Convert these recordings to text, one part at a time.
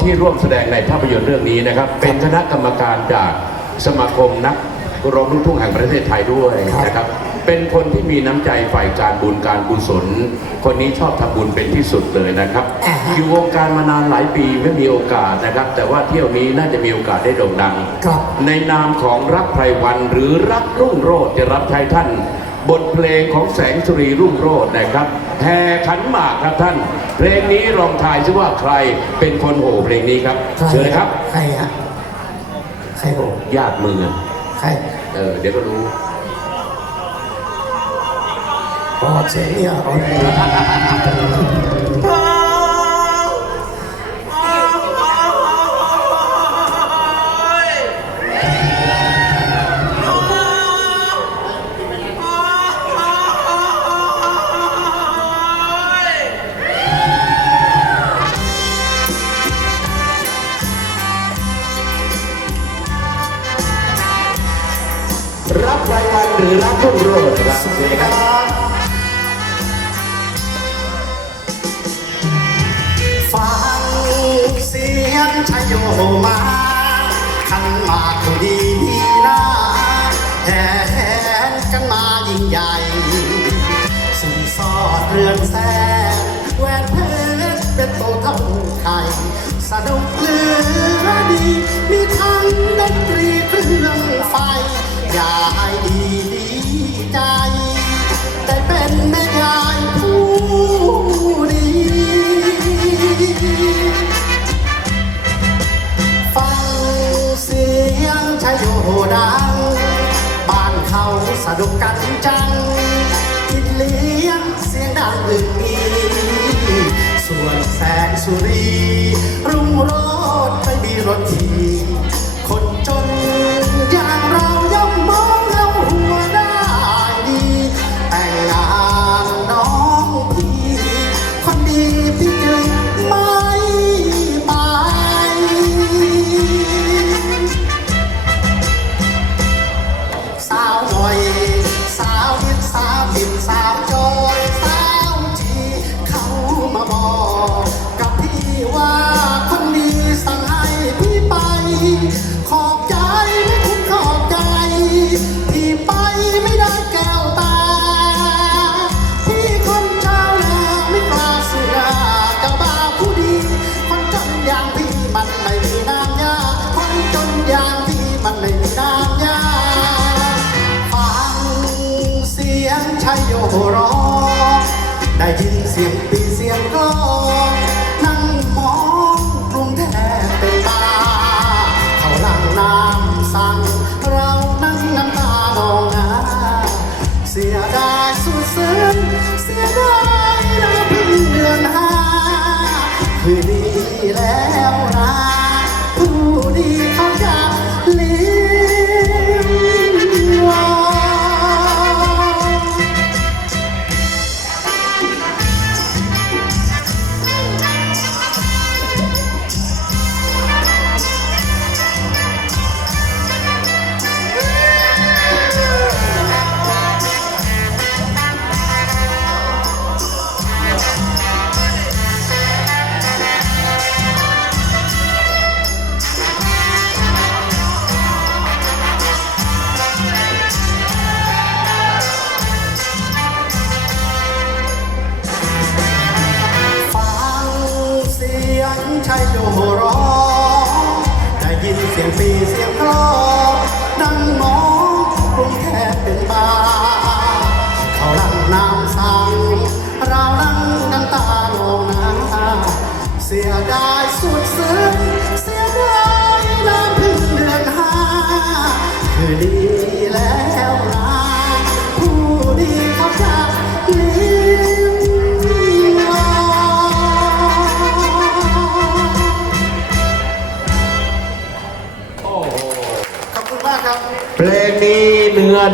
ที่ร่วมแสดงในภาพยนตร์เรื่องนี้นะครับ เป็นคณะกรรมการจากสมาคมนักร้องลูกทุ่งแห่งประเทศไทยด้วยนะครับ เป็นคนที่มีน้ำใจฝ่ายการบุญการกุศล คนนี้ชอบทำบุญเป็นที่สุดเลยนะครับอ่าฮะอยู่วงการมานานหลายปีไม่มีโอกาสนะครับ แต่ว่าเที่ยวนี้น่าจะมีโอกาสได้โด่งดังครับในนามของรักไพรวันหรือรักรุ่งโรจน์จะรับใช้ท่าน บทเพลงของแสงสุรีรุ่งโรจน์นะครับแห่ขันหมากครับท่าน เพลงนี้ลองทายซิว่าใครเป็นคนโห่เพลงนี้ครับใครเชิญเลยครับ ใครฮะใครโหญาติมือใครเออเดี๋ยวก็รู้อ๋อเสียงเนี่ยอ๋อ พรวันหรือรักรุ่งโรจน์ครับเชิญเลยครับฟังเสียงชายโยมาขันมากผู้ดีดีนะแห่แหนกันมายิ่งใหญ่สินสอดเรือนแสนแหวนเพชรเป็นโตเท่าไข่สนุกเลือดี มีทั้งดนตรีเครื่องไฟ อย่าให้ ดัง บ้านเขาสะดุกกันจังกินเลี้ยงเสียงดังอึงอีส่วนแสงสุรี รุ่งโรจน์ไม่มีรถที คนจนอย่างเรา พี่มันไม่มีนามยาฟังเสียงชัยโยร้องได้ยินเสียงปีเสียงกลองนั่งมองกรุงแทบเป็นตาเขาหลังน้ำสั่งเรานั่งน้ำตาลองนาเสียดายสุดซึ้งเสียดายนะเพิ่งเดือนห้าคือดี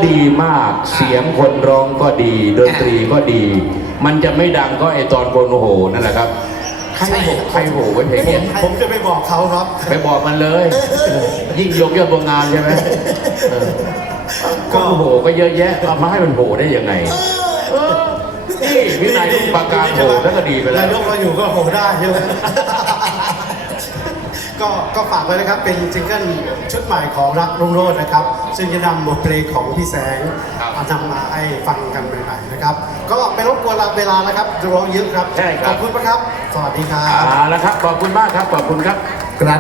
ดีมาก เสียงคนร้องก็ดี ดนตรีก็ดี มันจะไม่ดังก็ไอตอนคนโหนั่นแหละครับใครโหใครโหไว้เพลงนี้ผมจะไปบอกเขาครับ ไปบอกมันเลย ยิ่งยกยอดบวงงานใช่ไหมเออก็โหก็เยอะแยะเอามาให้มันโหได้ยังไงเออนี่วินัยทุกประการโหแล้วก็ดีไปแล้วนายกเราอยู่ก็โหได้ใช่ไหม ก็ก็ฝากไว้นะครับเป็นซิงเกิลชุดใหม่ของรักรุ่งโรจน์นะครับ ซึ่งจะนำบทเพลงของพี่แสงครับมานำมาให้ฟังกันใหม่ๆนะครับ ก็ไม่รบกวนเวลาแล้วครับร้องเยอะครับใช่ครับ ขอบคุณนะครับ สวัสดีครับ เอาละครับ ขอบคุณมากครับ ขอบคุณครับ